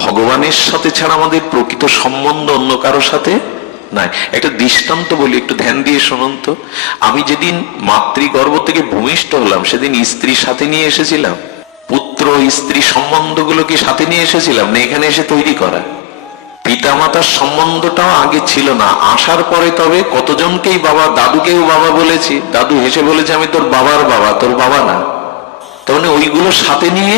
ভগবানের সাথে ছাড়া আমাদের প্রকৃত সম্বন্ধ অন্য কারোর সাথে নাই। একটা দৃষ্টান্ত বলি, একটু ধ্যান দিয়ে শুনুন তো। আমি যেদিন মাতৃগর্ভ থেকে ভূমিষ্ঠ হলাম সেদিন স্ত্রীর সাথে নিয়ে এসেছিলাম? পুত্র স্ত্রী সম্বন্ধগুলো কি সাথে নিয়ে এসেছিলাম না এখানে এসে তৈরি করা? পিতামাতার সম্বন্ধটাও আগে ছিল না, আসার পরে তবে কতজনকেই বাবা, দাদুকেও বাবা বলেছি, দাদু হেসে বলেছে আমি তোর বাবার বাবা, তোর বাবা না। তার মানে ওইগুলো সাথে নিয়ে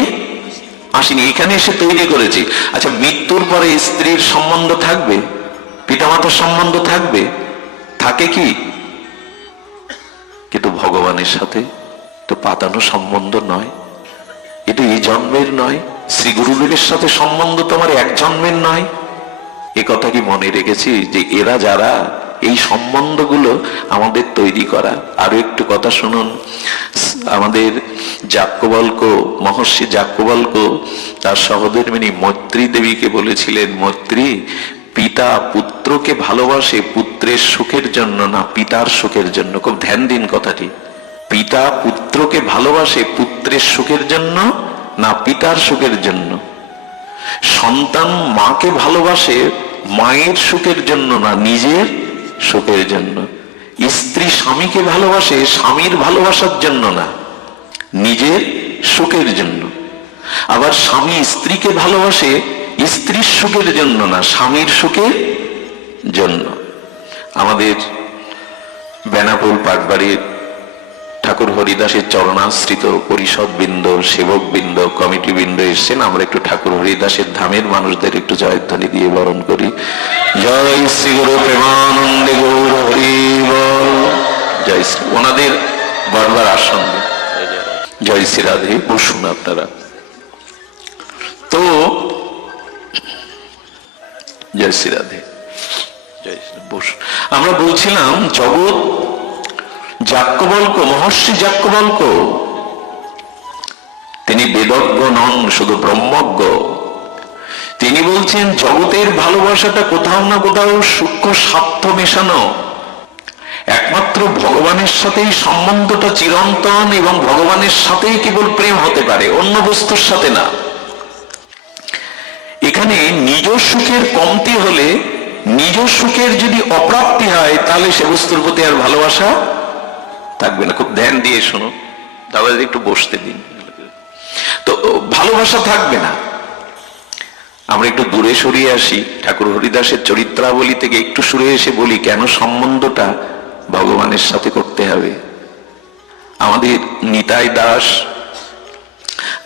আসিনি, এখানে এসে তৈরি করেছি। আচ্ছা, মৃত্যুর পরে স্ত্রীর সম্বন্ধ থাকবে, পিতামাতার সম্বন্ধ থাকবে? থাকে কি? কিন্তু ভগবানের সাথে তো পাতানো সম্বন্ধ নয়, এটা এই জন্মের নয়। শ্রী গুরুদেবের সাথে সম্বন্ধ তোমার এক জন্মের নয়। এ কথা কি মনে রেখেছি যে এরা যারা এই সম্বন্ধগুলো আমাদের তৈরি করা? আরো একটু কথা শুনুন। আমাদের যাজ্ঞবল্ক্য, মহর্ষি যাজ্ঞবল্ক্য তার সহধর্মিণী মৈত্রী দেবীকে বলেছিলেন, মৈত্রী, পিতা পুত্রকে ভালোবাসে পুত্রের সুখের জন্য না পিতার সুখের জন্য। খুব ধ্যান দিন কথাটি। পিতা পুত্রকে ভালোবাসে পুত্রের সুখের জন্য না পিতার সুখের জন্য। সন্তান মাকে ভালোবাসে মায়ের সুখের জন্য না নিজের সুখের জন্য। স্ত্রী স্বামীকে ভালোবাসে স্বামীর ভালোবাসার জন্য না নিজের সুখের জন্য। আবার স্বামী স্ত্রীকে ভালোবাসে স্ত্রীর সুখের জন্য না স্বামীর সুখের জন্য। আমাদের বেনাপুর পাটবাড়ির ঠাকুর হরিদাসের চরণাশ্রিত পরিষদ বৃন্দ, সেবক বৃন্দ, কমিটি বৃন্দ এসছেন। আমরা একটু ঠাকুর হরিদাসের ধামের মানুষদের একটু জয়ধ্বনি দিয়ে বরণ করি। জয় শ্রী গুরু প্রেমানন্দে গৌর হরি বল। জয় শ্রী। ওনাদের বারবার আসন। জয় শ্রী রাধে। বসুন আপনারা। তো জয় শ্রী রাধে, জয় শ্রী। বসুন। আমরা বলছিলাম জগৎ যাজ্ঞবল্ক্য, মহর্ষি যাজ্ঞবল্ক্য তিনি বেদজ্ঞ নন, শুধু ব্রহ্মজ্ঞ। তিনি বলছেন জগতের ভালোবাসাটা কোথাও না কোথাও সূক্ষ্ম স্বার্থ মেশানো। একমাত্র ভগবানের সাথেই সম্বন্ধটা চিরন্তন এবং ভগবানের সাথেই কেবল প্রেম হতে পারে, অন্য বস্তুর সাথে না। এখানে নিজ সুখের কমতি হলে, নিজ সুখের যদি অপ্রাপ্তি হয়, তাহলে সে বস্তুর প্রতি আর ভালোবাসা থাকবে না। খুব ধ্যান দিয়ে শোনো, দাদা একটু বসতে দিন। তো ভালোবাসা থাকবে না। আমরা একটু দূরে সরিয়ে আসি, ঠাকুর হরিদাসের চরিত্রাবলী থেকে একটু সরে এসে বলি কেন সম্বন্ধটা ভগবানের সাথে করতে হবে। আমাদের নিতাই দাস,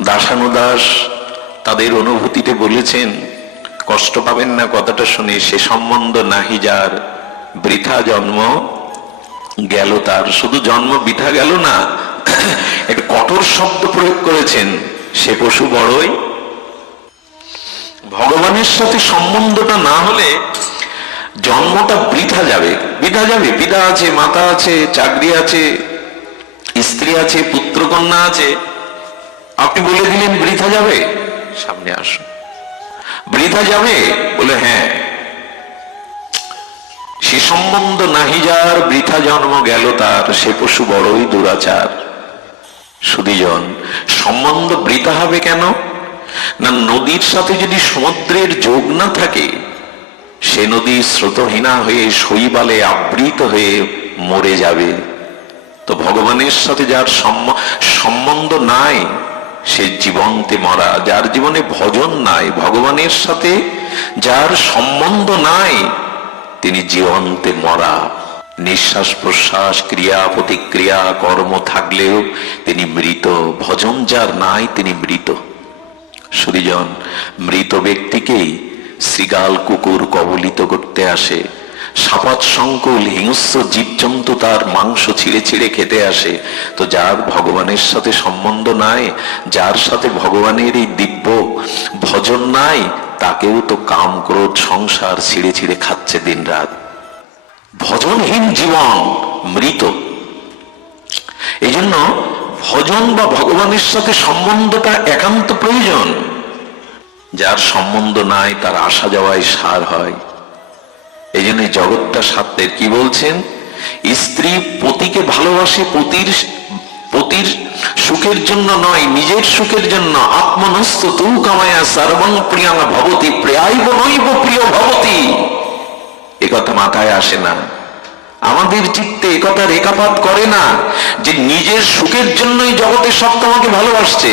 দাসানুদাস তাদের অনুভূতিতে বলেছেন, কষ্ট পাবেন না কথাটা শুনে, সে সম্বন্ধ নাহি যার বৃথা জন্ম গেল তার। শুধু জন্ম বৃথা গেল না, একটা কঠোর শব্দ প্রয়োগ করেছেন, সে পশু বড়ই। ভগবানের সাথে সম্বন্ধটা না হলে জন্মটা বৃথা যাবে, বৃথা যাবে। পিতা আছে, মাতা আছে, চাকরি আছে, স্ত্রী আছে, পুত্রকন্যা আছে। আপনি বলে দিলেন বৃথা যাবে, সামনে আসুন। বৃথা যাবে বলে হ্যাঁ, সে সম্বন্ধ নাহি যার বৃথা জন্ম গেল তার, সে পশু বড়ই দুরাচার। সুধীজন, সম্বন্ধ বৃথা হবে কেন না, নদীর সাথে যদি সমুদ্রের যোগ না থাকে, সে নদী স্রোতহীনা হয়ে শৈবালে আবৃত হয়ে মরে যাবে। তো ভগবানের সাথে যার সম্বন্ধ নাই, সে জীবন্তে মরা। যার জীবনে ভজন নাই, ভগবানের সাথে যার সম্বন্ধ নাই, তিনি জীবন্তে মরা। নিঃশ্বাস প্রশ্বাস, ক্রিয়া প্রতিক্রিয়া, কর্ম থাকলেও তিনি মৃত। ভজন যার নাই, তিনি মৃত। সুধীজন, মৃত ব্যক্তিকেই শৃগাল কুকুর কবলিত করতে আসে, সাপাত সংকুল হিংস্র জীবজন্তু তার মাংস ছিঁড়ে ছিঁড়ে খেতে আসে। তো যার ভগবানের সাথে সম্বন্ধ নাই, যার সাথে ভগবানের এই দিব্য ভজন নাই, তাকেও তো কাম ক্রোধ সংসার ছিঁড়ে ছিঁড়ে খাচ্ছে দিন রাত। ভজনহীন জীবন মৃত। এই জন্য ভজন বা ভগবানের সাথে সম্বন্ধটা একান্ত প্রয়োজন। যার সম্বন্ধ নাই তার আসা যাওয়ায় সার হয়। এই জন্য জগৎটা স্বার্থের। কি বলছেন, স্ত্রী পতিকে ভালোবাসে পতির পতির সুখের জন্য নয়, নিজের সুখের জন্য। আত্মনস্ত তু কামায়া সর্বং প্রিয়াং ভবতি প্রিয়াইব নৈব প্রিয় ভবতি। একথা মাথায় আসে না, আমাদের চিত্তে একথা রেখাপাত করে না যে নিজের সুখের জন্যই জগতের সব তোমাকে ভালোবাসছে।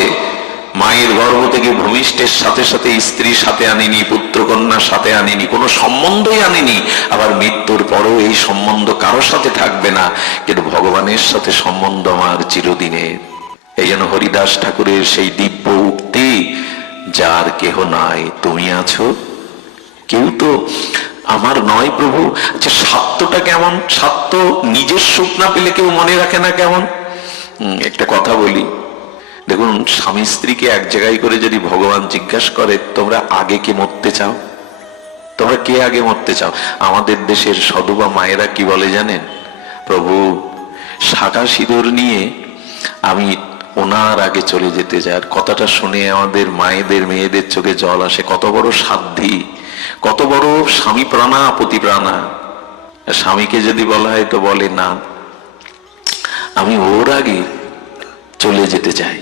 মায়ের গর্ভ থেকে ভূমিষ্ঠের সাথে সাথে স্ত্রীর সাথে আনেনি, পুত্র কন্যার সাথে আনেনি, কোনো সম্বন্ধই আনেনি। আবার মৃত্যুর পরও এই সম্বন্ধ কারোর সাথে থাকবে না, কিন্তু ভগবানের সাথে সম্বন্ধ আমার চিরদিনের। এই জন্য হরিদাস ঠাকুরের সেই দিব্য উক্তি, যার কেহ নাই তুমি আছো। কেউ তো আমার নয় প্রভু। আচ্ছা, স্বার্থটা কেমন? স্বার্থ নিজের সুখ না পেলে কেউ মনে রাখে না কেমন? একটা কথা বলি, দেখুন, স্বামী স্ত্রীকে এক জায়গায় করে যদি ভগবান জিজ্ঞাসা করে তোমরা আগে কে মরতে চাও, তোমরা কে আগে মরতে চাও, আমাদের দেশের সধবা মায়েরা কি বলে জানেন? প্রভু, শাঁখা সিঁদুর নিয়ে আমি ওনার আগে চলে যেতে চাই। আর কথাটা শুনে আমাদের মায়েদের মেয়েদের চোখে জল আসে। কত বড় সাধ্যি, কত বড় স্বামী প্রাণা পতি প্রাণা। স্বামীকে যদি বলা হয় তো বলে না, আমি ওর আগে চলে যেতে চাই।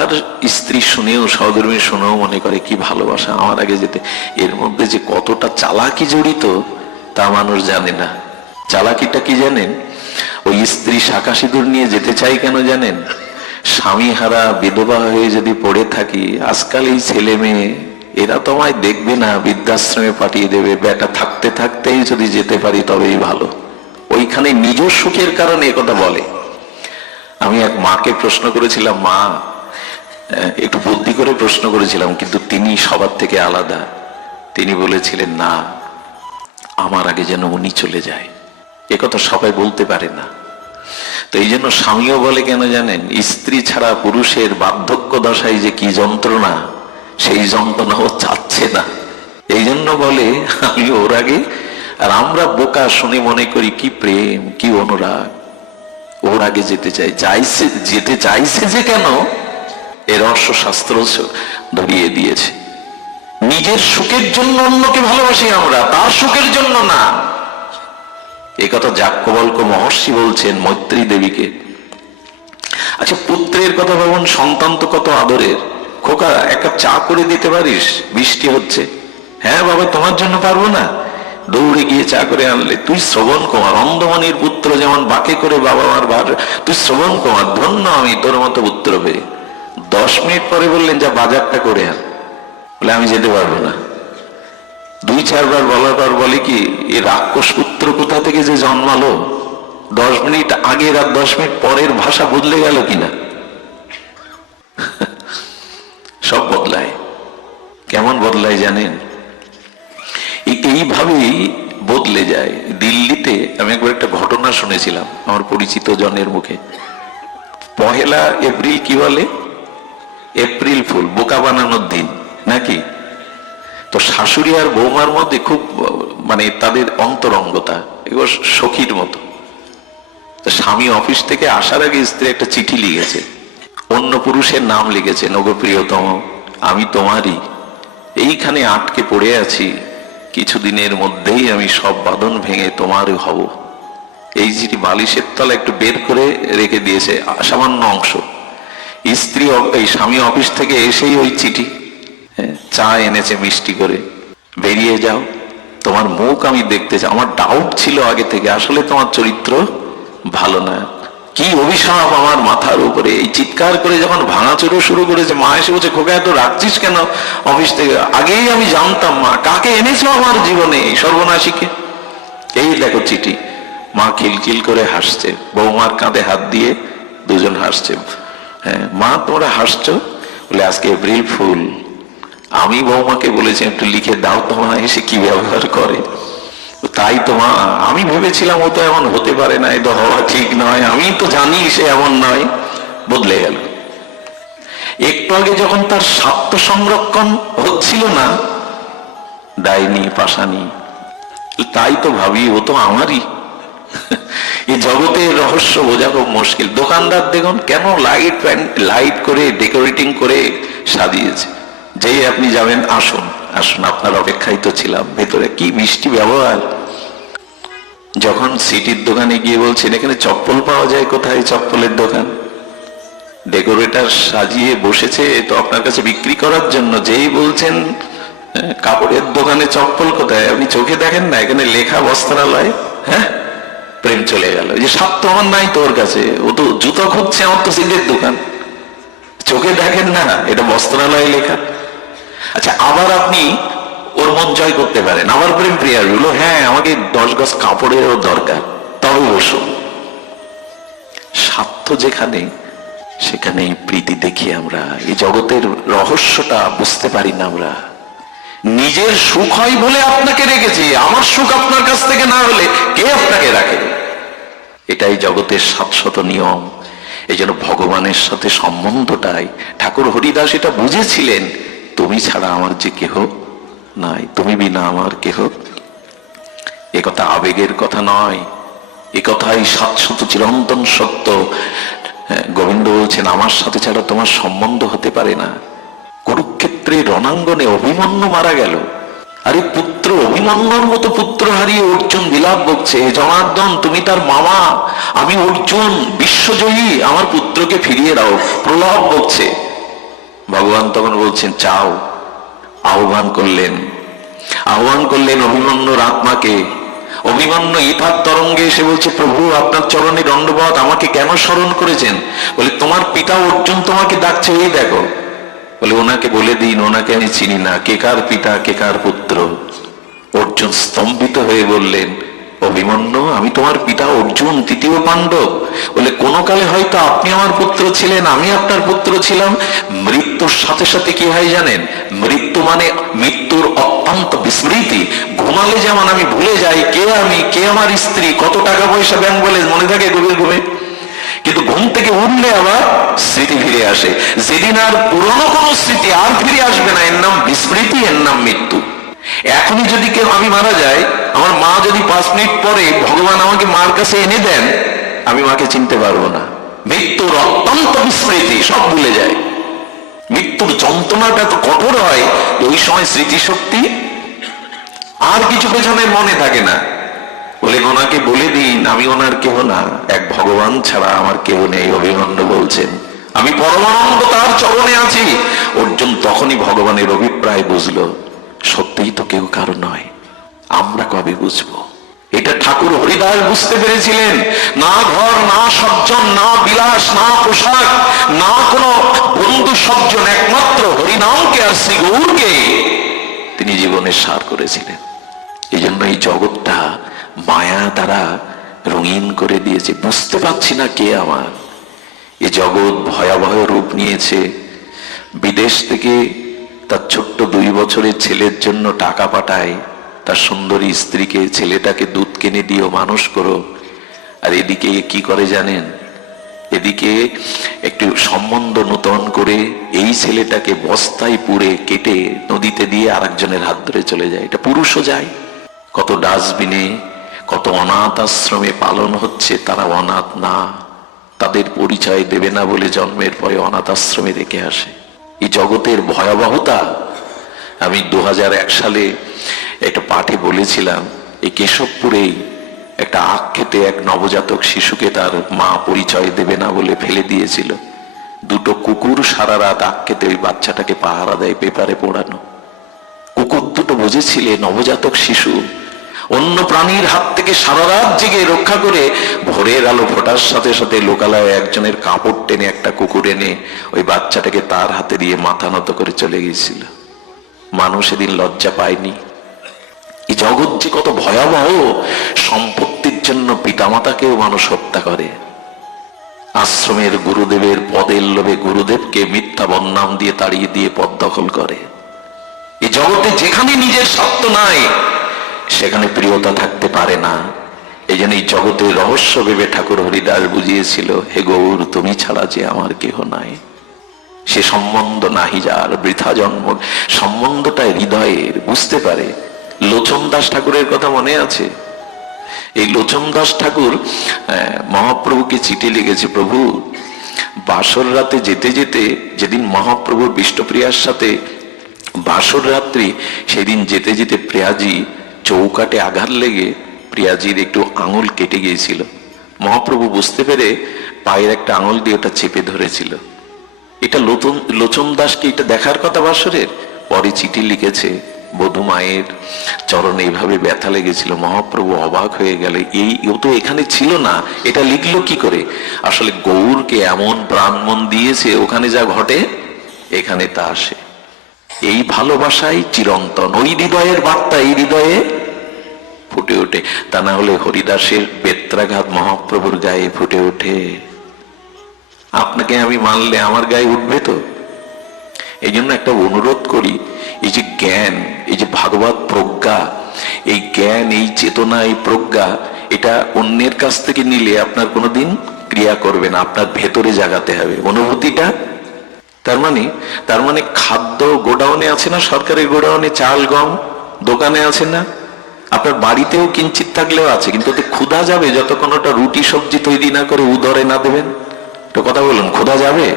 আর স্ত্রী শুনেও, সহধর্মী শুনেও মনে করে কি ভালোবাসা, আমার আগে যেতে। এর মধ্যে যে কতটা চালাকি জড়িত তা মানুষ জানে না। চালাকিটা কি জানেন? ওই স্ত্রী শাঁখা সিঁদুর নিয়ে যেতে চাই কেন জানেন? স্বামী হারা বিধবা হয়ে যদি পড়ে থাকি, আজকাল এই ছেলে মেয়ে এরা তোমায় দেখবে না, বৃদ্ধাশ্রমে পাঠিয়ে দেবে। বেটা থাকতে থাকতেই যদি যেতে পারি তবেই ভালো। ওইখানে নিজ সুখের কারণে একথা বলে। আমি এক মাকে প্রশ্ন করেছিলাম, মা, একটু বুদ্ধি করে প্রশ্ন করেছিলাম, কিন্তু তিনি সবার থেকে আলাদা। তিনি বলেছিলেন, না, আমার আগে যেন উনি চলে যায়। একথা সবাই বলতে পারে না। তো এই জন্য স্বামীও বলে কেন জানেন? স্ত্রী ছাড়া পুরুষের বার্ধক্য দশায় যে কি যন্ত্রণা, সেই যন্ত্রণাও চাচ্ছে না। এই জন্য বলে আমি ওর আগে। আর আমরা বোকা শুনে মনে করি কি প্রেম, কি অনুরাগ, ওর আগে যেতে চাই। চাইছে, যেতে চাইছে যে কেন, এর রহস্য শাস্ত্র ধরিয়ে দিয়েছে। নিজের সুখের জন্য অন্যকে ভালোবাসি আমরা, তার সুখের জন্য না। এই কথা যাজ্ঞবল্ক্য মহর্ষি বলছেন মৈত্রী দেবীকে। আচ্ছা, পুত্রের কথা ভাবুন, সন্তান তো কত আদরের। খোকা, এক কাপ চা করে দিতে পারিস, বৃষ্টি হচ্ছে। হ্যাঁ বাবা, তোমার জন্য পারবো না। দৌড়ে গিয়ে চা করে আনলে। তুই শ্রবণ কুমার, অন্ধমণির পুত্র যেমন বাকে করে বাবা মার ভার, তুই শ্রবণ কুমার, ধন্য আমি তোর মতো পুত্র পেয়ে। 10 মিনিট পরে বললেন যা বাজারটা করে আন। বলে আমি যেতে পারবো না। 2-4 বার বলার পর বলে কি, এই রাক্ষস পুত্র কোথা থেকে যে জন্মালো। 10 মিনিট আগের আর 10 মিনিট পরের ভাষা বদলে গেল কিনা। সব বদলায়। কেমন বদলায় জানেন? এইভাবেই বদলে যায়। দিল্লিতে আমি একবার একটা ঘটনা শুনেছিলাম আমার পরিচিত জনের মুখে। 1 এপ্রিল কি বলে? এপ্রিল ফুল, বোকা বানানোর দিন নাকি। তো শাশুড়ি আর বৌমার মধ্যে খুব মানে তাদের অন্তরঙ্গতা, এগুলো সখীর মতো। তো স্বামী অফিস থেকে আসার আগে স্ত্রী একটা চিঠি লিখেছে, অন্য পুরুষের নাম লিখেছেন, ওগো প্রিয়তম, আমি তোমারই, এইখানে আটকে পড়ে আছি, কিছুদিনের মধ্যেই আমি সব বাঁধন ভেঙে তোমারই হব। এই চিঠি বালিশের তলা একটু বের করে রেখে দিয়েছে, সামান্য অংশ। স্ত্রী, এই স্বামী অফিস থেকে এসেই ওই চিঠি, চা এনেছে মিষ্টি করে, বেরিয়ে যাও, তোমার মুখ আমি দেখতে চাই। আমার ডাউট ছিল আগে থেকে, আসলে তোমার চরিত্র ভালো না। কি অভিশাপ আমার মাথার উপরে। এই চিৎকার করে যখন ভাঙাচুরো শুরু করেছে, মা এসে বলছে, খোকা এত রাখছিস কেন অফিস থেকে? আগেই আমি জানতাম মা, কাকে এনেছো আমার জীবনে, সর্বনাশীকে। এই দেখো চিঠি। মা খিলখিল করে হাসছে, বৌমার কাঁধে হাত দিয়ে দুজন হাসছে। হ্যাঁ মা, তোমরা হাসছো? বলে আজকে এপ্রিল ফুল। আমি বৌমাকে বলেছি একটু লিখে দাও, তোমার এসে কি ব্যবহার করে। তাই তো মা, আমি ভেবেছিলাম ও তো এমন হতে পারে না, এ তো হওয়া ঠিক নয়, আমি তো জানি সে এমন নয়। বদলে গেল। একটু আগে যখন তার স্বার্থ সংরক্ষণ হচ্ছিল না, ডাইনি পাশানি, তাই তো ভাবি ও তো আমারই। এই জগতের রহস্য বোঝা খুব মুশকিল। দোকানদার দেখুন কেন লাইট করে ডেকোরেটিং করে সাজিয়েছে। যেই আপনি যাবেন, আসুন আসুন, আপনার অপেক্ষায় তো ছিলাম, ভেতরে কি মিষ্টি ব্যবহার। যখন সিটির দোকানে গিয়ে বলছেন এখানে চপ্পল পাওয়া যায়, কোথায় চপ্পলের দোকান, ডেকোরেটর সাজিয়ে বসেছে তো আপনার কাছে বিক্রি করার জন্য, যেই বলছেন কাপড়ের দোকানে চপ্পল কোথায়, আপনি চোখে দেখেন না এখানে লেখা বস্ত্রালয়, হ্যাঁ, প্রেম চলে গেল। এই যে সাপ তো আমার নাই তোর কাছে, ও তো জুতো খুঁজছে, আমার তো সিলের দোকান, চোখে দেখেন না এটা বস্ত্রালয় লেখা। আচ্ছা, আবার আপনি ওর মন জয় করতে পারেন, আবার প্রেম প্রিয়ার বলো হ্যাঁ আমাকে 10 গজ কাপড়েরও দরকার, তবে বসো। স্বার্থ যেখানে সেখানেই প্রীতি দেখি আমরা। এই জগতের রহস্যটা বুঝতে পারি না আমরা। নিজের সুখ হয় বলে আপনাকে রেখেছি, আমার সুখ আপনার কাছ থেকে না হলে কে আপনাকে রাখে? এটাই জগতের শাশ্বত নিয়ম। এই জন্য ভগবানের সাথে সম্বন্ধটাই ঠাকুর হরিদাস এটা বুঝেছিলেন, তুমি ছাড়া আমার যে কেহ নাই, তুমি বিনা আমার কেহ। এ কথা আবেগের কথা নয়, এ কথাই শাশ্বত চিরন্তন সত্য। গোবিন্দ বলছেন আমার সাথে ছাড়া তোমার সম্বন্ধ হতে পারে না। কুরুক্ষেত্রে রণাঙ্গনে অভিমন্যু মারা গেল, আরে পুত্র অভিমন্যুর মতো পুত্র হারিয়ে অর্জুন বিলাপ বকছে, জনার্দন তুমি তার মামা, আমি অর্জুন বিশ্বজয়ী, আমার পুত্রকে ফিরিয়ে দাও, প্রলাপ বকছে। ভগবান তখন বলছেন চাও, আহ্বান করলেন অভিমন্যুর আত্মাকে। অভিমন্যু ইথার তরঙ্গে এসে বলছে প্রভু আপনার চরণে দণ্ডবত, আমাকে কেন স্মরণ করেছেন? বলে তোমার পিতা অর্জুন তোমাকে ডাকছে, ওই দেখো। বলে ওনাকে বলে দিন, ওনাকে আমি চিনি না, কে কার পিতা কে কার পুত্র। অর্জুন স্তম্ভিত হয়ে বললেন অভিমন্যু আমি তোমার পিতা অর্জুন, তৃতীয় পাণ্ডব। বলে কোন কালে হয়তো আপনি আমার পুত্র ছিলেন, আমি আপনার পুত্র ছিলাম। মৃত্যুর সাথে সাথে কি হয় জানেন? মৃত্যু মানে মৃত্যুর অত্যন্ত বিস্মৃতি। ঘুমালে যেমন আমি ভুলে যাই কে আমি, কে আমার স্ত্রী, কত টাকা পয়সা ব্যাংক বলে মনে থাকে গভীর ঘুমে, কিন্তু ঘুম থেকে উঠলে আবার স্মৃতি ফিরে আসে। যেদিন আর পুরনো কোনো স্মৃতি আর ফিরে আসবে না, এর নাম বিস্মৃতি, এর নাম মৃত্যু। এখনই যদি কেউ আমি মারা যাই, আমার মা যদি 5 মিনিট পরে ভগবান আমাকে মার কাছে এনে দেন, আমি মাকে চিনতে পারবো না। মৃত্যুর অত্যন্ত বিস্মৃতি, সব ভুলে যায়। মৃত্যুর যন্ত্রণাটা তো কঠোর হয়, ওই সময় স্মৃতিশক্তি আর কিছু পেছনে মনে থাকে না। বলে ওনাকে বলে দিন আমি ওনার কেহ না, এক ভগবান ছাড়া আমার কেউ নেই। অভিমন্যু বলছেন আমি পরমানন্দ তার চরণে আছি। অর্জুন তখনই ভগবানের অভিপ্রায় বুঝলো, সত্যিই তো কেউ কারো নয়। আমরা কবে বুঝবো? এটা ঠাকুর হরিদাস বুঝতে পেরেছিলেন। না ঘর, না সজ্জন, না বিলাস, না পোশাক, না কোনো বন্ধু সজ্জন, একমাত্র হরিনামকে আর শ্রী গৌরকে তিনি জীবনের সার করেছিলেন। এই জন্য এই জগৎটা মায়া দ্বারা রঙিন করে দিয়েছে। বুঝতে পারছি না কে আমার। এই জগৎ ভয়াবহ রূপ নিয়েছে। বিদেশ থেকে তার ছোট্ট 2 বছরের ছেলের জন্য টাকা পাঠায়, তার সুন্দরী স্ত্রীকে, ছেলেটাকে দুধ কিনে দিও, মানুষ করো। আর এদিকে কি করে জানেন? এদিকে একটু সম্বন্ধ নূতন করে এই ছেলেটাকে বস্তায় পুড়ে কেটে নদীতে দিয়ে আরেকজনের হাত ধরে চলে যায়। এটা পুরুষও যায়। কত ডাস্টবিনে, কত অনাথ আশ্রমে পালন হচ্ছে, তারা অনাথ না, তাদের পরিচয় দেবে না বলে জন্মের পরে অনাথ আশ্রমে রেখে আসে। এই জগতের ভয়াবহতা আমি 2001 সালে একটা পাঠে বলেছিলাম। এই কেশবপুরেই একটা আখ খেতে এক নবজাতক শিশুকে তার মা পরিচয় দেবে না বলে ফেলে দিয়েছিল। 2টো কুকুর সারা রাত আখ খেতে ওই বাচ্চাটাকে পাহারা দেয়, পেপারে পড়ানো। কুকুর 2টো বুঝেছিলে নবজাতক শিশু অন্য প্রাণীর হাত থেকে সারা রাত জেগে রক্ষা করে ভোরের আলো ফোটার সাথে সাথে লোকালয়ে একজনের কাপড় টেনে একটা কুকুর এনে ওই বাচ্চাটাকে তার হাতে দিয়ে মাথা নত করে চলে গিয়েছিল। মানুষ এদিন লজ্জা পায়নি। এই জগৎ যে কত ভয়াবহ। সম্পত্তির জন্য পিতামাতাকেও মানুষ হত্যা করে। আশ্রমের গুরুদেবের পদের লোভে গুরুদেবকে মিথ্যা বদনাম দিয়ে তাড়িয়ে দিয়ে পদ দখল করে। এই জগতে যেখানে নিজের স্বার্থ নাই সেখানে প্রিয়তা থাকতে পারে না। এই জন্য এই জগতের রহস্য ভেবে ঠাকুর হরিদাস বুঝিয়েছিল, হে গৌর তুমি ছাড়া যে আমার কেহ নাই। সে সম্বন্ধ নাহি যার বৃথা জন্ম। সম্বন্ধটা হৃদয়ের, বুঝতে পারে। লোচন দাস ঠাকুরের কথা মনে আছে? এই লোচন দাস ঠাকুর মহাপ্রভুকে চিঠি লিখেছে, প্রভু বাসর রাতে যেতে যেতে, যেদিন মহাপ্রভুর বিষ্ণুপ্রিয়ার সাথে বাসর রাত্রি, সেদিন যেতে যেতে প্রিয়াজি চৌকাটে আঘাত লেগে প্রিয়াজির একটু আঙুল কেটে গিয়েছিল। মহাপ্রভু বুঝতে পেরে পায়ের একটা আঙুল দিয়ে ওটা চেপে ধরেছিল। এটা লোচন দাসকে এটা দেখার কথা বাসরের। পরে চিঠি লিখেছে, বধূ মায়ের চরণে এইভাবে ব্যথা লেগেছিল, মহাপ্রভু অবাক হয়ে গেল, ও তো এখানে ছিল না, এটা লিখলো কি করে? আসলে গৌরকে এমন প্রাণমন দিয়েছে, ওখানে যা ঘটে এখানে তা আসে। এই ভালোবাসাই চিরন্তন, ওই হৃদয়ের বার্তা এই হৃদয়ে ফুটে ওঠে। তা না হলে হরিদাসের বেত্রাঘাত মহাপ্রভুর গায়ে ফুটে ওঠে। আপনাকে আমি মানলে আমার গায়ে উঠবে তো? এই জন্য একটা অনুরোধ করি, এই যে জ্ঞান, এই যে ভাগবত প্রজ্ঞা, এই জ্ঞান, এই চেতনা, এই প্রজ্ঞা, এটা অন্যের কাছ থেকে নিলে আপনার কোনোদিন ক্রিয়া করবে না, আপনার ভেতরে জাগাতে হবে অনুভূতিটা। তার মানে খাদ্য গোডাউনে আছে না, সরকারের গোডাউনে চাল গম দোকানে আছে না, আপনার বাড়িতেও কিঞ্চিত থাকলেও আছে, কিন্তু ওতে ক্ষুধা যাবে যতক্ষণ ওটা রুটি সবজি তৈরি না করে উদরে না দেবেন। তো কথা বলুন, ক্ষুধা যাবে?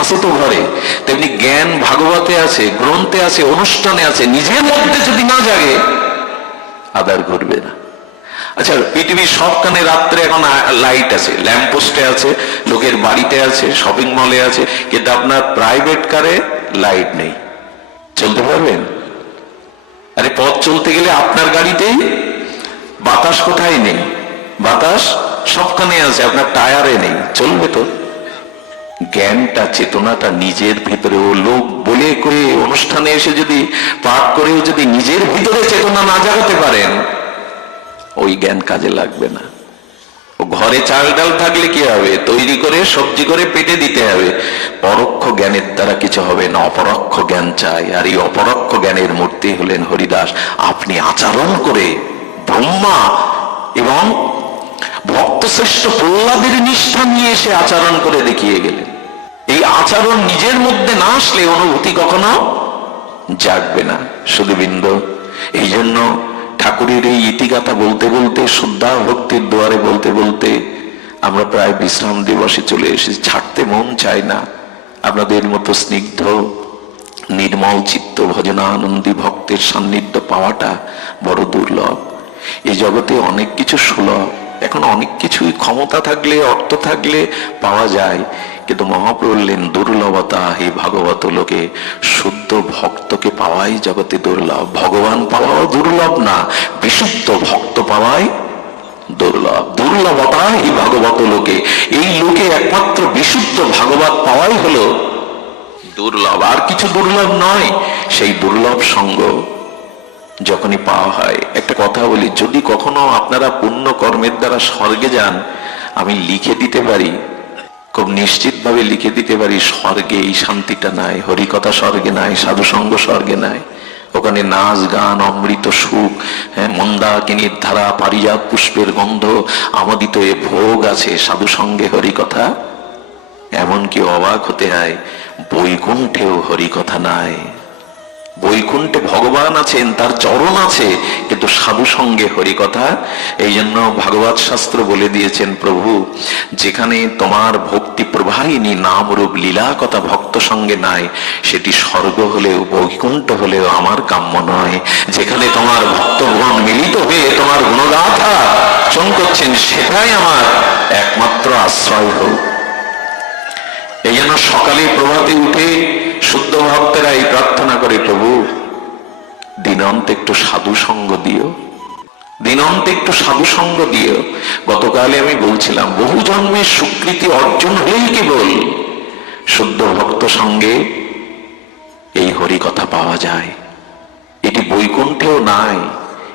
আছে তো ঘরে। তেমনি জ্ঞান ভাগবতে আছে, গ্রন্থে আছে, অনুষ্ঠানে আছে, নিজের মধ্যে যদি না জাগে আদার করবে না। আচ্ছা, পৃথিবীর সবখানে রাত্রে এখন লাইট আছে, ল্যাম্পপোস্টে আছে, লোকের বাড়িতে আছে, শপিং মলে আছে, কিন্তু আপনার প্রাইভেট কারে লাইট নেই, চলতে পারবেন? আরে পথ চলতে গেলে আপনার গাড়িতেই বাতাস কোথায় নেই? বাতাস সবখানে আছে, আপনার টায়ারে নেই, চলবে তো? জ্ঞানটা, চেতনাটা নিজের ভিতরে, ও লোক বলে করে অনুষ্ঠানে এসে যদি পাঠ করেও যদি নিজের ভিতরে চেতনা না জাগাতে পারেন, ওই জ্ঞান কাজে লাগবে না। ও ঘরে চাল ডাল থাকলে কি হবে? তৈরি করে সবজি করে পেটে দিতে হবে। পরোক্ষ জ্ঞানের দ্বারা কিছু হবে না, অপরোক্ষ জ্ঞান চাই। আর এই অপরোক্ষ জ্ঞানের মূর্তি হলেন হরিদাস। আপনি আচরণ করে ব্রহ্মা এবং ভক্তশ্রেষ্ঠ প্রহ্লাদের নিষ্ঠা নিয়ে এসে আচরণ করে দেখিয়ে গেলেন। এই আচরণ নিজের মধ্যে না আসলে অনুভূতি কখনো জাগবে না। শুধুবৃন্দ, এই জন্য ঠাকুরের এই ইতিগাথা বলতে বলতে, শুদ্ধা ভক্তির দুয়ারে বলতে বলতে আমরা প্রায় বিশ্রাম দিবসে চলে এসেছি। ছাড়তে মন চায় না। আপনাদের মতো স্নিগ্ধ নির্মল চিত্ত ভজনানন্দী ভক্তের সান্নিধ্য পাওয়াটা বড় দুর্লভ। এই জগতে অনেক কিছু সুলভ, এখন অনেক কিছুই ক্ষমতা থাকলে, অর্থ থাকলে পাওয়া যায়, কিন্তু মহাপ্রভু বললেন দুর্লভতা হে ভাগবত লোকে, শুদ্ধ ভক্তকে পাওয়াই জগতে দুর্লভ। ভগবান পাওয়াও দুর্লভ না, বিশুদ্ধ ভক্ত পাওয়াই দুর্লভ। দুর্লভতা হে ভাগবত লোকে, এই লোকে একমাত্র বিশুদ্ধ ভাগবত পাওয়াই হলো দুর্লভ, আর কিছু দুর্লভ নয়। সেই দুর্লভ সঙ্গ যখনই পাওয়া হয়, একটা কথা বলি, যদি কখনো আপনারা পুণ্য কর্মের দ্বারা স্বর্গে যান, আমি লিখে দিতে পারি, খুব নিশ্চিত ভাবে লিখে দিতে পারি, স্বর্গে এই শান্তিটা নাই, হরিকথা স্বর্গে নাই, সাধুসঙ্গ স্বর্গে নাই। ওখানে নাচ গান, অমৃত সুখ, মন্দাকিনীর ধারা, পারিজাত পুষ্পের গন্ধ, আমোদিত এ ভোগ আছে, সাধুসঙ্গে হরিকথা। এমনকি অবাক হতে হয়, বৈকুণ্ঠেও হরিকথা নাই। বৈকুণ্ঠে ভগবান আছেন, তার চরণ আছে, কিন্তু সাধু সঙ্গে হরিকথা। এই জন্য ভাগবত শাস্ত্র বলে দিয়েছেন, প্রভু যেখানে তোমার ভক্তি প্রবাহিনী নামরূপ লীলা কথা ভক্ত সঙ্গে নাই, সেটি স্বর্গ হলেও বৈকুণ্ঠ হলেও আমার কাম্য নয়। যেখানে তোমার ভক্তগণ মিলিত হয়ে তোমার গুণগাথা চন করছেন, সেটাই আমার একমাত্র আশ্রয় হোক। এই জন্য সকালে প্রভাতে উঠে শুদ্ধ ভক্তেরা এই প্রার্থনা করে, প্রভু দিনান্তে একটু সাধু সঙ্গ দিও, দিনান্তে একটু সাধু সঙ্গ দিও। গতকালে আমি বলছিলাম, বহু জন্মের স্বীকৃতি অর্জন হলেই কেবল শুদ্ধ ভক্ত সঙ্গে এই হরি কথা পাওয়া যায়। এটি বৈকুণ্ঠেও নাই,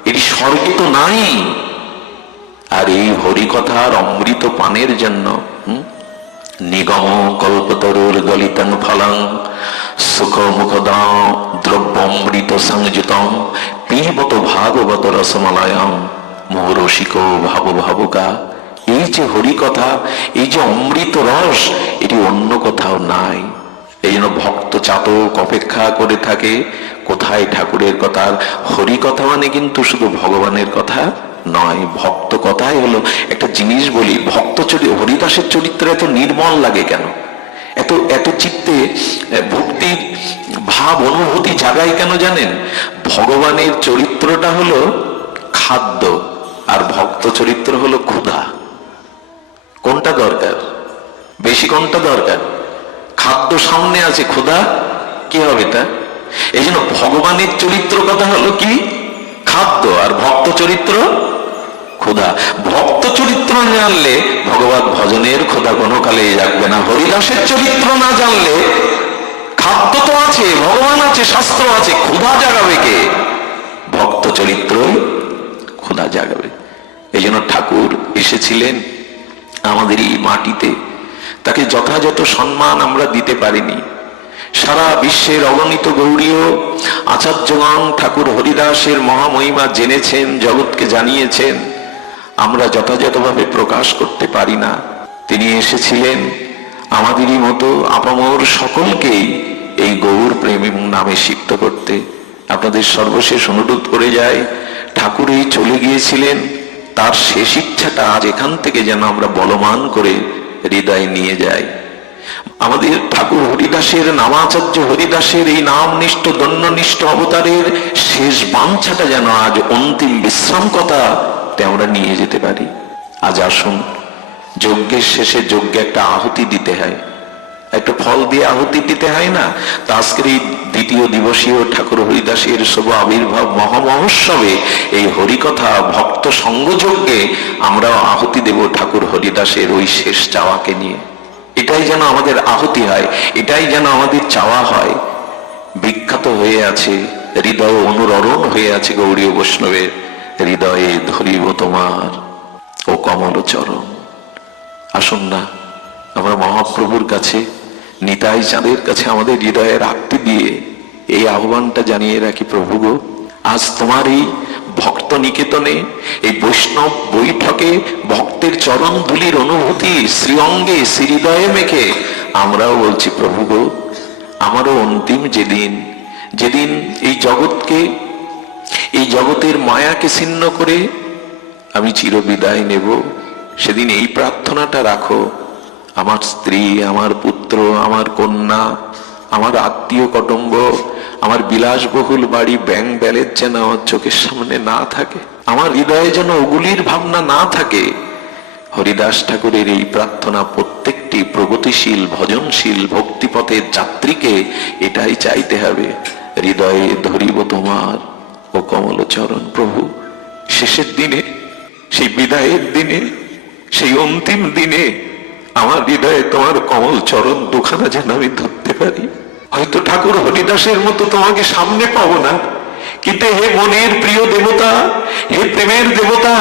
এটি স্বর্গে তো নাই। আর এই হরি কথার অমৃত পানের জন্য নিগম কল্পতরুর গলিতং ফলং সুখ মুখদাম দ্রব্যমৃত সংযুতম পিবত ভাগবত রসমলয়ম মোহরসিক ভাব ভাবুকা। এই যে হরি কথা, এই যে অমৃত রস, এটি অন্য কোথাও নাই। এই জন্য ভক্ত চাতক অপেক্ষা করে থাকে কোথায় ঠাকুরের কথা। হরি কথা মানে কিন্তু শুধু ভগবানের কথা নয়, ভক্ত কথাই হলো। একটা জিনিস বলি, ভক্ত হরিদাসের চরিত্র এত নির্মল লাগে কেন, এত এত চিত্তে ভক্তির ভাব অনুভূতি জাগায় কেন জানেন? ভগবানের চরিত্রটা হলো খাদ্য, আর ভক্ত চরিত্র হলো ক্ষুধা। কোনটা দরকার বেশি? কোনটা দরকার? খাদ্য সামনে আছে, ক্ষুধা কি হবে তা? এই জন্য ভগবানের চরিত্র কথা হলো কি? খাদ্য। আর ভক্ত চরিত্র ক্ষুধা। ভক্ত চরিত্র না জানলে ভগবত ভজনের ক্ষুধা কোনো কালে জাগবে না। হরিদাসের চরিত্র না জানলে খাদ্য তো আছে, ভগবান আছে, শাস্ত্র আছে, ক্ষুধা জাগাবে কে? ভক্ত চরিত্রই ক্ষুধা জাগাবে। এই জন্য ঠাকুর এসেছিলেন আমাদের এই মাটিতে, তাকে যথাযথ সম্মান আমরা দিতে পারিনি। সারা বিশ্বের অগণিত গৌড়ীয় আচার্যগণ ঠাকুর হরিদাসের মহামহিমা জেনেছেন, জগৎকে জানিয়েছেন, আমরা যথাযথভাবে প্রকাশ করতে পারি না। তিনি এসেছিলেন আমাদেরই মতো আপামর সকলকেই এই গৌর প্রেম নামে সিক্ত করতে। আপনাদের সর্বশেষ অনুরোধ করে যায়, ঠাকুর এই চলে গিয়েছিলেন, তার শেষ ইচ্ছাটা আজ এখান থেকে যেন আমরা বলমান করে হৃদয়ে নিয়ে যাই। আমাদের ঠাকুর হরিদাসের, নামাচার্য হরিদাসের এই নামনিষ্ঠ দণ্ডনিষ্ঠ অবতারের শেষ বাঞ্ছাটা যেন আজ অন্তিম বিশ্রাম কথা আমরা নিয়ে যেতে পারি। আজ আসুন, যজ্ঞের শেষে যজ্ঞে একটা আহুতি দিতে হয়, একটা ফল দিয়ে আহুতি দিতে হয় না? তা আজকের এই দ্বিতীয় দিবসীয় ঠাকুর হরিদাসের শুভ আবির্ভাব মহামহোৎসবে এই হরিকথা ভক্ত সঙ্গযজ্ঞে আমরা আহুতি দেব ঠাকুর হরিদাসের ওই শেষ চাওয়াকে নিয়ে। এটাই যেন আমাদের আহুতি হয়, এটাই যেন আমাদের চাওয়া হয়। বিখ্যাত হয়ে আছে, হৃদয় অনুরণন হয়ে আছে গৌড়ীয় বৈষ্ণবের, হৃদয়ে ধরিব তোমার ও কমল চরণ। আসুন না, আমরা মহাপ্রভুর কাছে, নিতাই চাঁদের কাছে আমাদের হৃদয়ের আত্মী দিয়ে এই আহ্বানটা জানিয়ে রাখি, প্রভু গো, আজ তোমার এই ভক্ত নিকেতনে, এই বৈষ্ণব বৈঠকে ভক্তের চরণ ধুলির অনুভূতি শ্রীঅঙ্গে শ্রীহৃদয়ে মেখে আমরাও বলছি, প্রভু গো, আমারও অন্তিম যেদিন, যেদিন এই জগৎকে, এই জগতের মায়াকে ছিন্ন করে আমি চিরবিদায় নেব, সেদিন এই প্রার্থনাটা রাখো, আমার স্ত্রী, আমার পুত্র, আমার কন্যা, আমার আত্মীয় কুটুম্ব, আমার বিলাসবহুল বাড়ি, ব্যাংক ব্যালেন্স যেন আমার চোখের সামনে না থাকে, আমার হৃদয়ে যেন ওগুলির ভাবনা না থাকে। হরিদাস ঠাকুরের এই প্রার্থনা প্রত্যেকটি প্রগতিশীল ভজনশীল ভক্তিপথের যাত্রীকে এটাই চাইতে হবে, হৃদয়ে ধরিব তোমার ও কমল চরণ। প্রভু, শেষের দিনে, সেই বিদায়ের দিনে, সেই অন্তিম দিনে আমার হৃদয়ে তোমার কমল চরণ দুখানা যেন আমি ধরতে পারি। হয়তো ঠাকুর হরিদাসের মতো তোমাকে সামনে পাবো না, কিন্তু হে মনের প্রিয় দেবতা, হে প্রেমের দেবতা,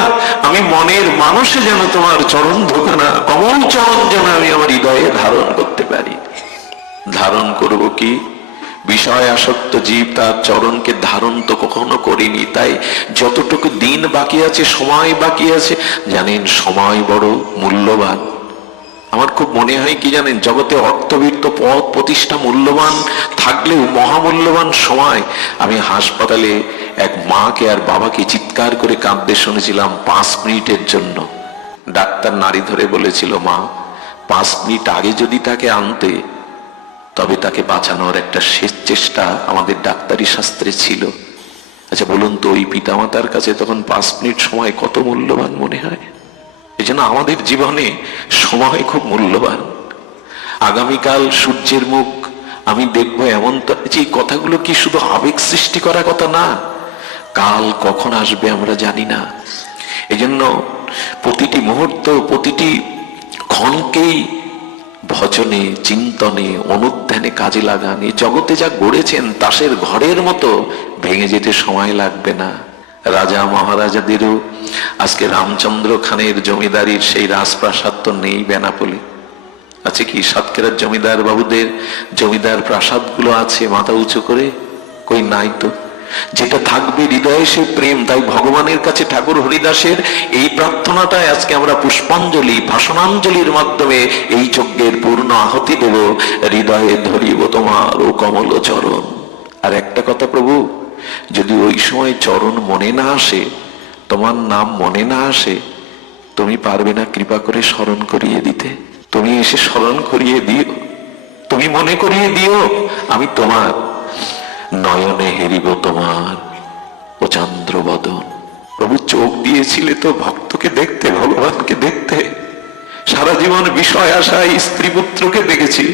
আমি মনের মানুষে যেন তোমার চরণ দুখানা, কমল চরণ যেন আমি আমার হৃদয়ে ধারণ করতে পারি। ধারণ করব কি? বিষয় আসক্ত জীব তার চরণকে ধারণ তো কখনো করিনি। তাই যতটুকু দিন বাকি আছে, সময় বাকি আছে, জানেন সময় বড় মূল্যবান। আমার খুব মনে হয় কি জানেন, জগতে অর্থবিত্ত পদ প্রতিষ্ঠা মূল্যবান থাকলেও মহামূল্যবান সময়। আমি হাসপাতালে এক মাকে আর বাবাকে চিৎকার করে কাঁদতে শুনেছিলাম 5 মিনিটের জন্য। ডাক্তার নাড়ি ধরে বলেছিল, মা 5 মিনিট আগে যদি তাকে আনতে, তবে তাকে বাঁচানোর একটা শেষ চেষ্টা আমাদের ডাক্তারি শাস্ত্রে ছিল। আচ্ছা বলুন তো, ওই পিতামাতার কাছে তখন 5 মিনিট সময় কত মূল্যবান মনে হয়? এই জন্য আমাদের জীবনে সময় খুব মূল্যবান। আগামীকাল সূর্যের মুখ আমি দেখবো, এমন তো যে কথাগুলো কি শুধু আবেগ সৃষ্টি করা কথা না, কাল কখন আসবে আমরা জানি না। এই জন্য প্রতিটি মুহূর্ত, প্রতিটি ক্ষণকেই ভজনে, চিন্তনে, অনুধ্যানে কাজে লাগান। এই জগতে যা গড়েছেন তাসের ঘরের মতো ভেঙে যেতে সময় লাগবে না। রাজা মহারাজাদেরও আজকে রামচন্দ্র খানের জমিদারির সেই রাজপ্রাসাদ তো নেই বেনাপোলে। আছে কি? সাতক্ষীরার জমিদার বাবুদের জমিদার প্রাসাদ গুলো আছে মাথা উঁচু করে? কই নাই তো। যেটা থাকবে হৃদয়ে সে প্রেম। তাই ভগবানের কাছে ঠাকুর হরিদাসের এই প্রার্থনাটাই আজকে আমরা পুষ্পাঞ্জলি, ভাষণাঞ্জলির মাধ্যমে এই যজ্ঞের পূর্ণ আহুতি দেব, হৃদয়ে ধরিব তোমার ও কমল চরণ। আর একটা কথা প্রভু, যদি ওই সময় চরণ মনে না আসে, তোমার নাম মনে না আসে, তুমি পারবে না কৃপা করে স্মরণ করিয়ে দিতে? তুমি এসে স্মরণ করিয়ে দিও, তুমি মনে করিয়ে দিও, আমি তোমার নয়নে হেরিব তোমার ও চন্দ্র বদন। প্রভু চোখ দিয়েছিলে তো ভক্তকে দেখতে, ভগবানকে দেখতে। সারা জীবন বিষয় আশায় স্ত্রী পুত্রকে দেখেছি,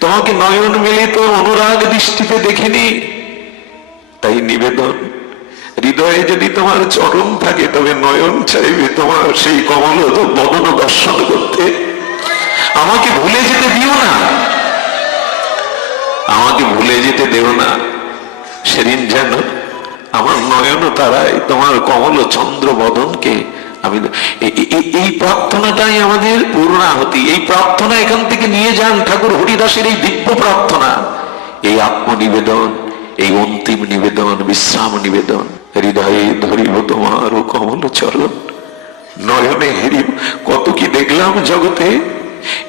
তোমাকে নয়ন মিলিত অনুরাগ দৃষ্টিতে দেখিনি। তাই নিবেদন, হৃদয়ে যদি তোমার চরণ থাকে তবে নয়ন চাইবে তোমার সেই কমল বদন দর্শন করতে। আমাকে ভুলে যেতে দিও না, আমাকে ভুলে যেতে দেও না। সেদিন যেন আমার নয়ন তারায় তোমার কমল চন্দ্র বদনকে আমি, এই প্রার্থনাটাই আমাদের পূর্ণাহুতি। এই প্রার্থনা এখান থেকে নিয়ে যান ঠাকুর হরিদাসের এই দিব্য প্রার্থনা, এই আত্মনিবেদন, এই অন্তিম নিবেদন, বিশ্রাম নিবেদন। হৃদয়ে ধরিব তোমার ও কমল চরণ, নয়নে হেরিব। কত কি দেখলাম জগতে,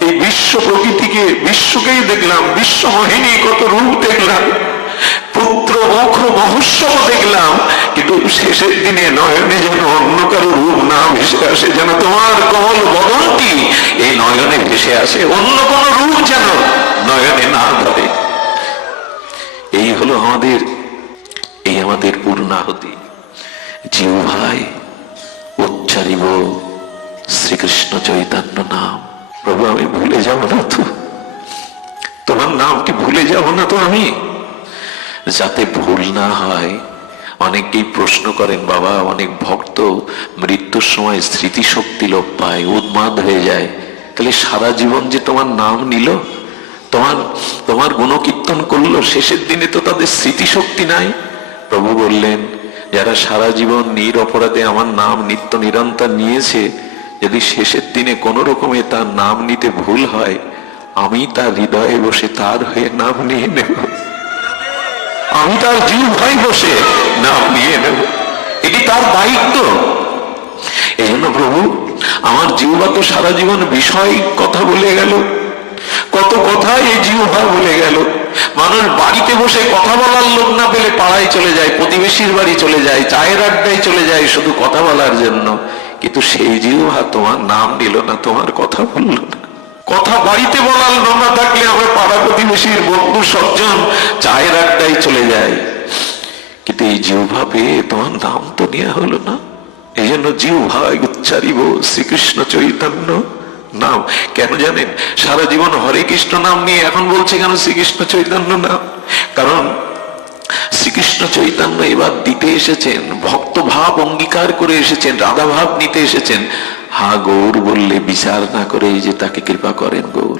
এই বিশ্ব প্রকৃতিকে, বিশ্বকেই দেখলাম, বিশ্বমোহিনী কত রূপ দেখলাম, পুত্র মুখ মহোৎসব দেখলাম, কিন্তু শেষের দিনে নয়নে যেন অন্য কারো রূপ না ভেসে আসে, যেন তোমার কমল বদনটি এই নয়নে ভেসে আসে, অন্য কোন রূপ যেন নয়নে না ধরে। এই হলো আমাদের, এই আমাদের পূর্ণাহুতি। জিহ্বায় উচ্চারিব শ্রীকৃষ্ণ চৈতন্য নাম। প্রভু আমি ভুলে যাব না তো, তোমার নামটি ভুলে যাব না তো আমি, যাতে ভুল না হয়। অনেকেই প্রশ্ন করেন, বাবা অনেক ভক্ত মৃত্যুর সময় স্মৃতিশক্তি লোপ পায়, উন্মাদ হয়ে যায়, তাহলে সারা জীবন যে তোমার নাম নিল, তোমার গুণকীর্তন করলো, শেষের দিনে তো তাদের স্মৃতিশক্তি নাই। প্রভু বললেন, যারা সারা জীবন নিরপরাধে আমার নাম নিত্য নিরন্তর নিয়েছে, যদি শেষের দিনে কোন রকমে তার নাম নিতে ভুল হয়, আমি তার হৃদয়ে বসে তার হয়ে নাম নিয়ে নেব, আমি তার জিহ্বায় বসে নাম নিয়ে নেব, এটি তার দায়িত্ব। এই জন্য প্রভু আমার জিহ্বা তো সারা জীবন বিষয় কথা বলে গেল, কত কথা এই জিহ্বা বলে গেল। মানুষ বাড়িতে বসে কথা বলার লোক না পেলে পাড়ায় চলে যায়, প্রতিবেশীর বাড়ি চলে যায়, চায়ের আড্ডায় চলে যায় শুধু কথা বলার জন্য, কিন্তু সেই জিহ্বা তোমার নাম নিল না, তোমার কথা বলল না। কথা বাড়িতে বলার লোক না থাকলে আমরা পাড়া প্রতিবেশীর বন্ধু সজ্জন চায়ের আড্ডায় চলে যায়, কিন্তু এই জিহ্বা পেয়ে তোমার নাম তো নেওয়া হলো না। এই জন্য জিহ্বায় উচ্চারিব শ্রীকৃষ্ণ চৈতন্য নাম। কেন জানেন? সারা জীবন হরে কৃষ্ণ নাম নিয়ে এখন বলছে কেন শ্রীকৃষ্ণ চৈতন্য নাম? কারণ শ্রীকৃষ্ণ চৈতন্য এবার দিতে এসেছেন, ভক্ত ভাব অঙ্গীকার করে এসেছেন, রাধা ভাব নিতে এসেছেন। হা গৌর বললে বিচার না করে যে তাকে কৃপা করেন গৌর।